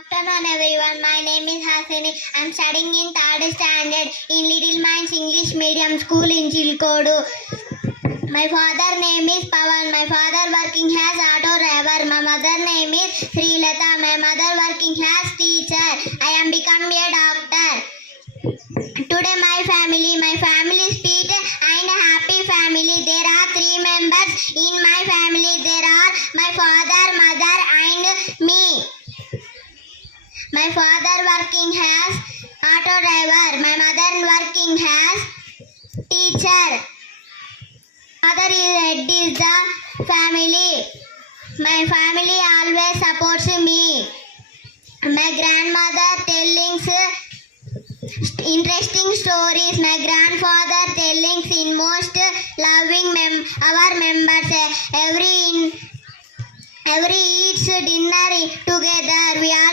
Afternoon everyone, my name is Hasini. I am studying in third standard in Little Minds English Medium School in Chilkodu. My father name is Pawan. My father working as auto driver. My mother name is Srilata. My mother working as teacher. I am become a doctor. Today my family is sweet and happy family. There are 3 members in my family. There are my father, mother and me. My father working as auto driver. My mother working as teacher. Father is head is the family. My family always supports me. My grandmother telling interesting stories. My grandfather telling in most loving our members. Every eats dinner together. We all